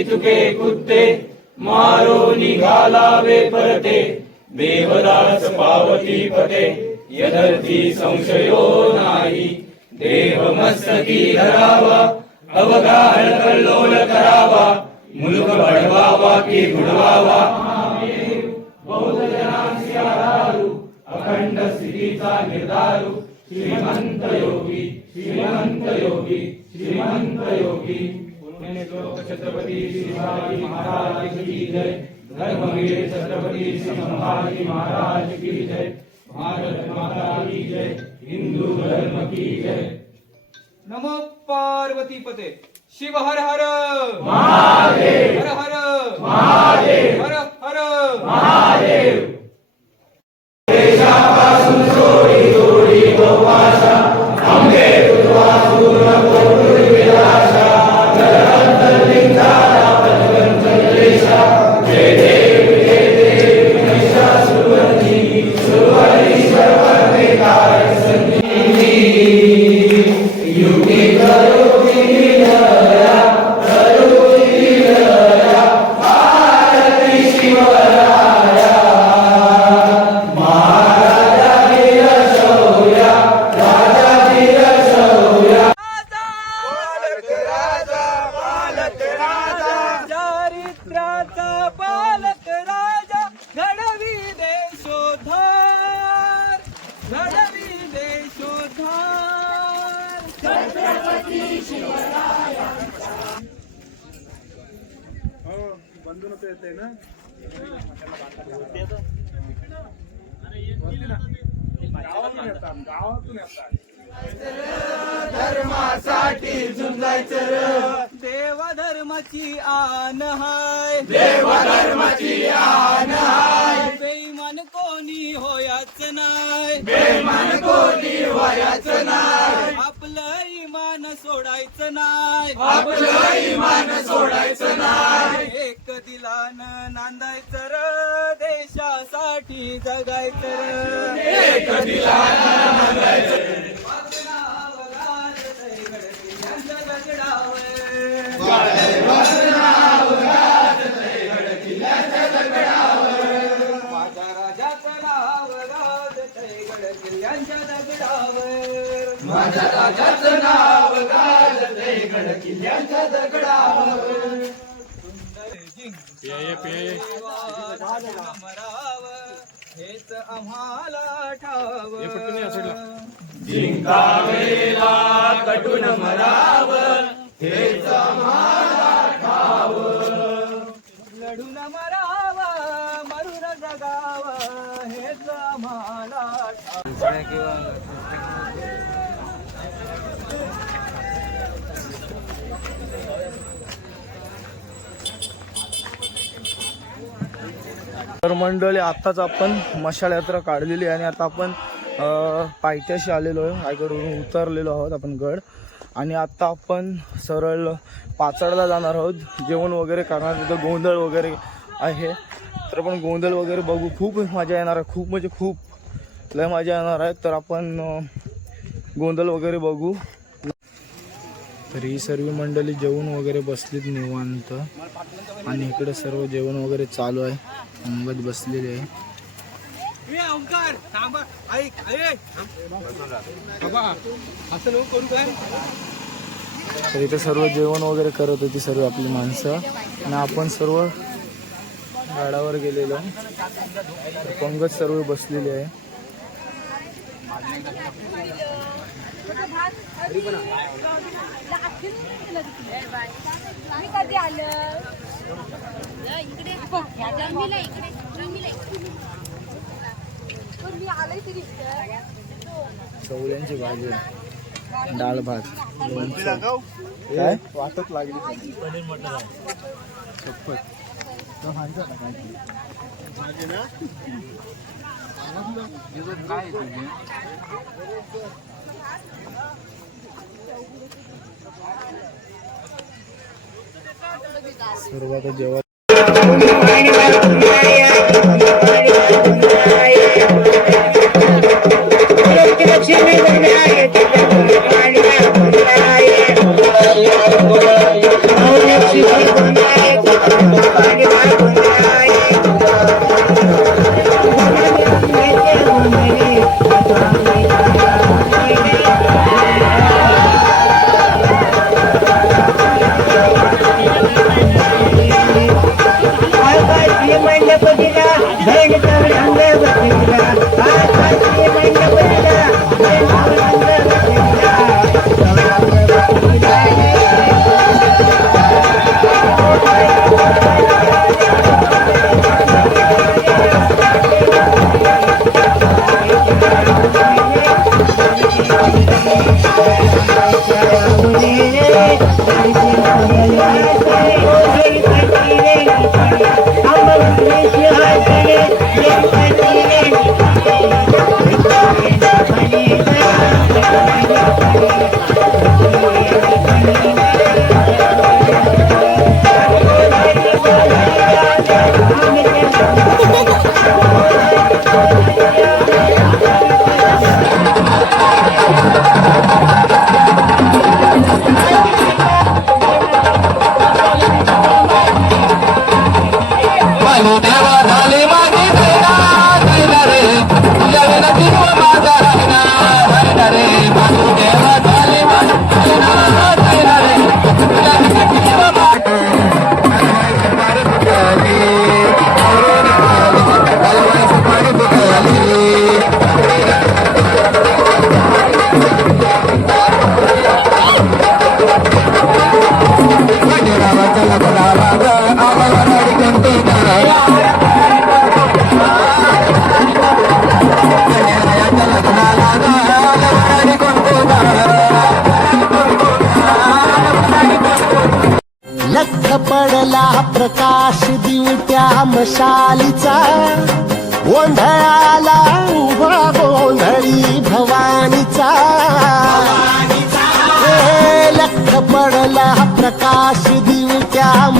चितुके कुत्ते मारो निघालावे परते. देवदास पावती पते यदर्थी संशयो नाही. देव मस्तकी धरावा अवगाहन कल्लोल करावा. मुलुक बढवावा की बुडवावा. बौद्ध जनांशी आधारू अखंड स्थितीचा निर्धारू. श्रीमंत योगी श्रीमंत योगी श्रीमंत योगी. छत्रपती शिवाजी महाराज की जय। धर्मवीर छत्रपती श्री संभाजी महाराज की जय। भारत माता की जय। हिंदू धर्म की जय। नमो पार्वती पते। शिव हर हर। महादेव। हर हर। महादेव। हर हर। चारित्र्याचा देवधर्माची आन हाय. देवधर्माची आन हाय. बेईमान कोणी होयाच नाही बेईमान कोणी होयाच नाही आपलं इमान सोडायचं नाही आपलं इमान सोडायचं नाही एक नांदायचं र देशासाठी जगायचं माझ्या राजाचं नाव गाजतंय गड किल्ल्यांच्या दगडावर. माझ्या राजाचं नाव गड किल्ल्यांच्या दगडावर. हेच आम्हाला ठाव जिंकावेला कटून मराव हेच आम्हाला ठाव लढून मराव मरून जगाव हेच आम्हाला ठाव तर मंडळी आत्ताच आपण मशाल यात्रा काढलेली आहे आणि आता आपण पायथ्याशी आलेलो आहे. रायगडवरून उतरलेलो आहोत आपण गड. आणि आत्ता आपण सरळ पाचडला जाणार आहोत. जेवण वगैरे करणार तिथं गोंधळ वगैरे आहे. तर आपण गोंधळ वगैरे बघू. खूप मजा येणार आहे. खूप म्हणजे खूप लय मजा येणार आहे. तर आपण गोंधळ वगैरे बघू. तर ही सर्व मंडळी जेवण वगैरे बसलीत निवांत. आणि इकडे सर्व जेवण वगैरे चालू आहे. अंगत बसलेले आहे. तर इथे सर्व जेवण वगैरे करत होती सर्व आपली माणसं. आणि आपण सर्व गाडावर गेलेलो. पंगत सर्व बसलेली आहे. मी कधी आलं इकडे रमीला इकडे रमीला इकडे पण मी आलोय तरी चवळ्यांची भाजी आहे डाळ भात लोणचं. काय वाटत लागली सर्व सर्वात जेव्हा लक्ष्मी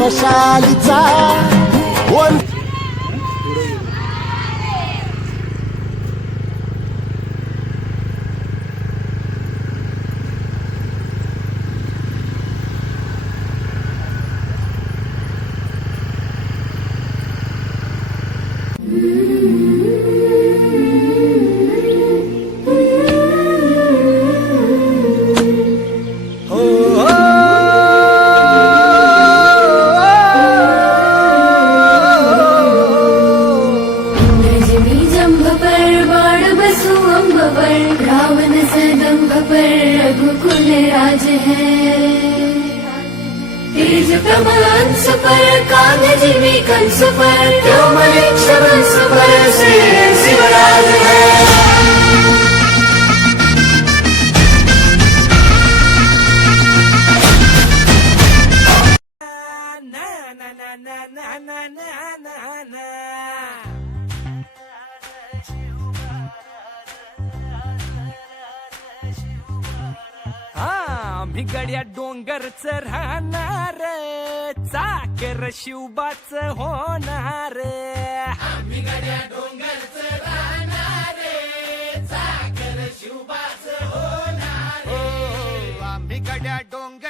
मशालीचा आम्ही गड्या डोंगरच राहणार चाकर शिवबाच होणार. आम्ही गड्या डोंगरच राहणार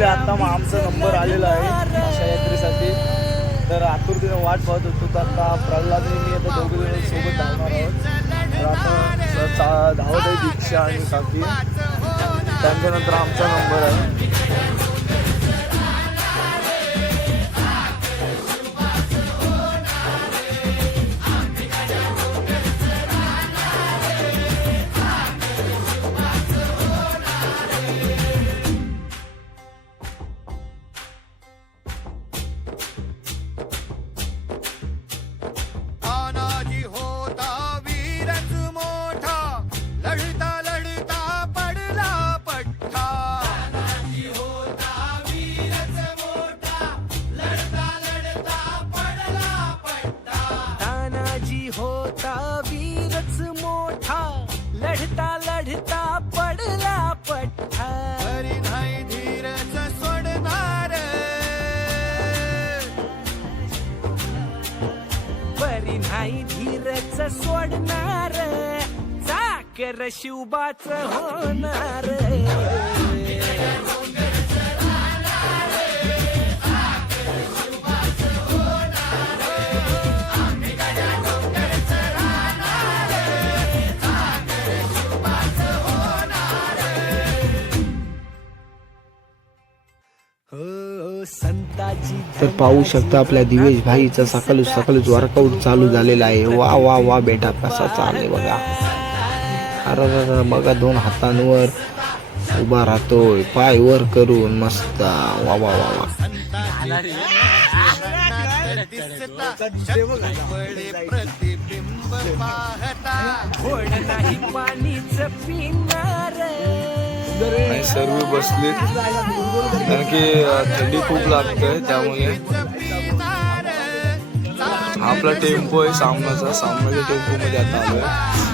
तर आत्ता आता मग आमचा नंबर आलेला आहे. अशा यात्रेसाठी. तर आतुरतेने वाट पाहत होतो. तर आता प्रल्हाद मी आता दोघे जण सोबत धावणार आहोत. तर आता धावत आहे दीक्षा आणि काकी. त्यांच्यानंतर आमचा नंबर आहे. अखेर शिवबाच होणार हो, हो, तर पाहू शकता आपल्या दिवेश भाईचा सकाळी सकाळीच वर्कआउट चालू झालेला आहे. वा वा वा बेटा कसा चालले बघा. अरे दादा बघा दोन हातांवर उभा राहतोय पाय वर करून मस्त. वा वा वा वा. सर्व बसले कारण की थंडी खूप लागते त्यामुळे. आपला टेम्पो आहे सामनाचा सामनाच्या टेम्पो मध्ये आता आलोय.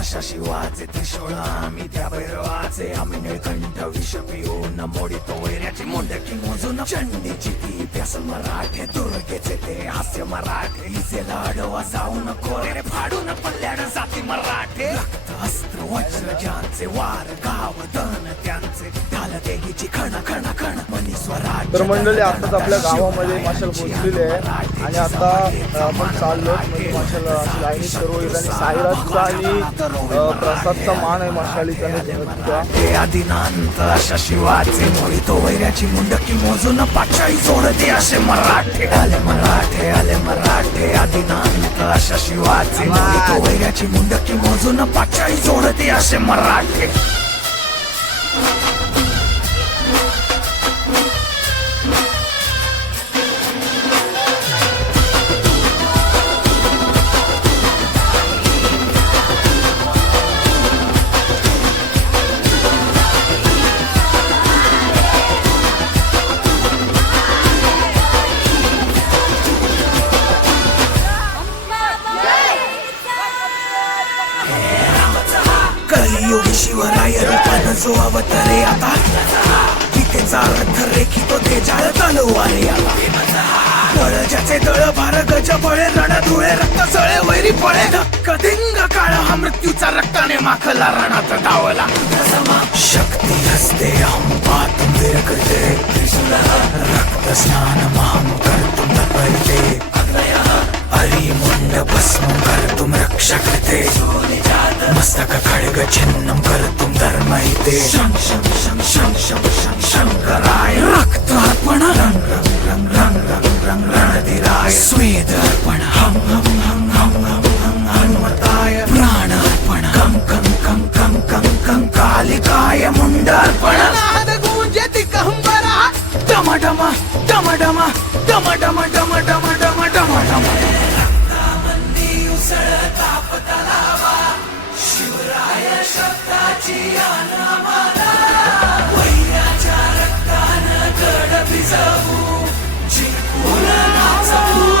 आदिनांत अशा शिवाचे त्रिशूळ आम्ही त्या भैरवाचे आम्ही निळकंठ विष पिऊन मोडितो वैऱ्याची मुंडकी मोजून चंडीची ती प्यास मराठे दुर्गेचे ते हास्य मराठे हिचे लाडवा जाऊन कोरे फाडून पल्ल्याड जाती मराठे रक्त अस्त्र वज्र ज्यांचे वार गाव दन त्यांचे ढाल देगीची खण खण खण मनी स्वराज तर मंडळी आताच आपल्या गावामध्ये माशाल पोचलेली आहे आणि आता आपण चाललो म्हणजे माशाल अशी लाईनी सर्व येत आणि साईराजचा आणि प्रसादचा मान आहे माशालीचा आणि आदिनांत अशा शिवाचे मोहितो वैऱ्याची मुंडकी मोजून पाचाळी जोडते असे मराठे आले मराठे आले मराठे आदिनांत अशा शिवाचे मोहितो वैऱ्याची मुंडकी मोजून पाचाळी जोडते असे मराठे रक्त स्नान महाम कर्तुम तपयते हरी मुंड भस्म कर्तुम रक्षा कृते मस्तक खड्ग छिन्नं कर्तुं धर्मैते शं शं शं शं शं शं शङ्कराय रक्तार्पण रङ्ग रङ्ग रङ्ग रङ्ग रङ्ग रणधिराय स्वेदार्पण हं हं हं हं हं हं हनुमताय प्राणार्पण कं कं कं कं कं कं कालिकाय मुण्डार्पण गूंजति कहंबरा डम डम डम डम डम डम डम डम डम डम डम। रक्तामंदी उसळता शिवराय शब्दाची अनामाला वैराच्या रक्तानं गड भिजवू जिंकून नाचवू।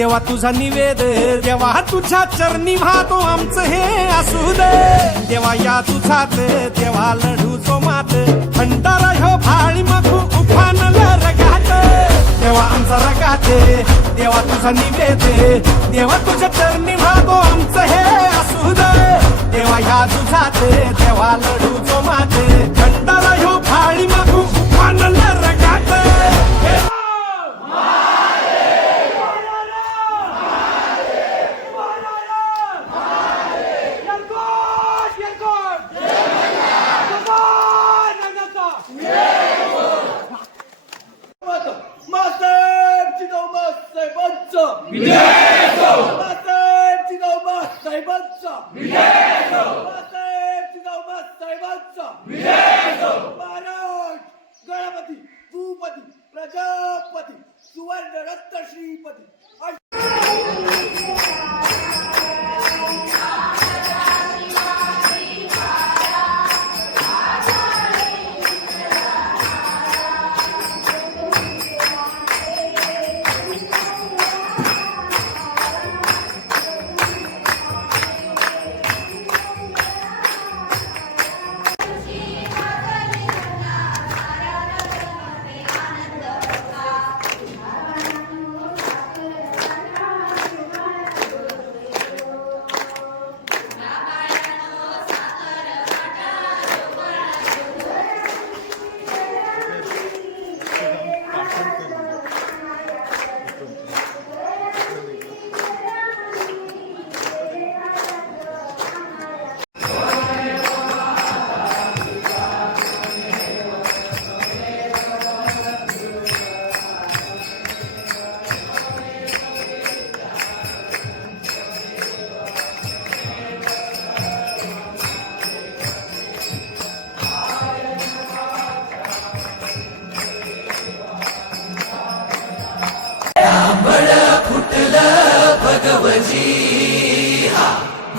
देवा तुझा निवेद देवा तुझ्या चरणी वाहतो आमचं हे असू दे देवा या तुझात देवा लढू तो मात. भंडारा ह्यो भाळी मखू उफानल रगात देवा आमचा रगाते देवा तुझा निवेद. देवा तुझ्या चरणी वाहतो आमचं हे असू दे देवा या तुझात देवा लढू तो मात. भंडारा ह्यो भाळी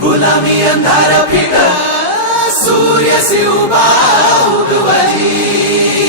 गुलामी अंधार फिट सूर्य शिवबा उगवली